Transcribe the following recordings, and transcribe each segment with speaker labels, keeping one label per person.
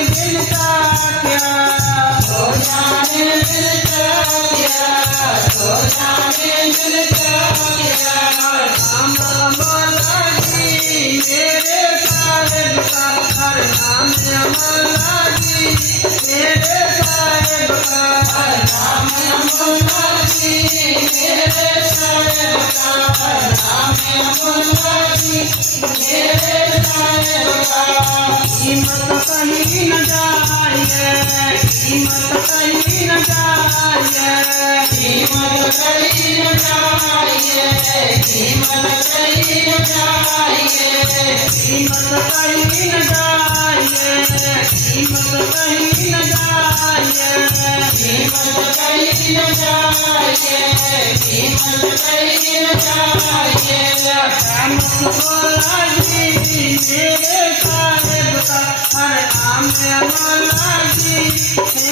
Speaker 1: मिलता क्या
Speaker 2: हो जाने जाने मिलता क्या
Speaker 1: राम बोला जी मेरे साहेब का राम बोला जी मेरे
Speaker 2: जी
Speaker 1: I'm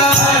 Speaker 1: Bye.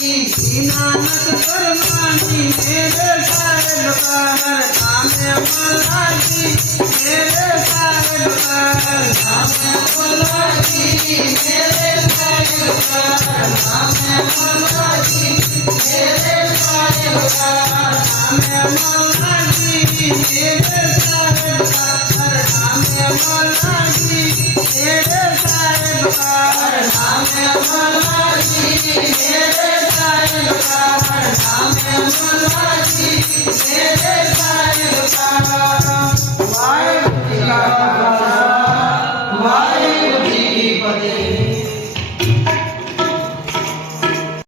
Speaker 1: नानक परमानी मेरे साहेब बाहर सामने मलाजी मेरे साहेब बाहर
Speaker 2: सामने मलाजी मेरे साहेब बाहर सामने मलाजी मेरे साहेब बाहर
Speaker 1: सामने मलाजी मेरे साहेब बाहर सामने मलाजी
Speaker 2: मेरे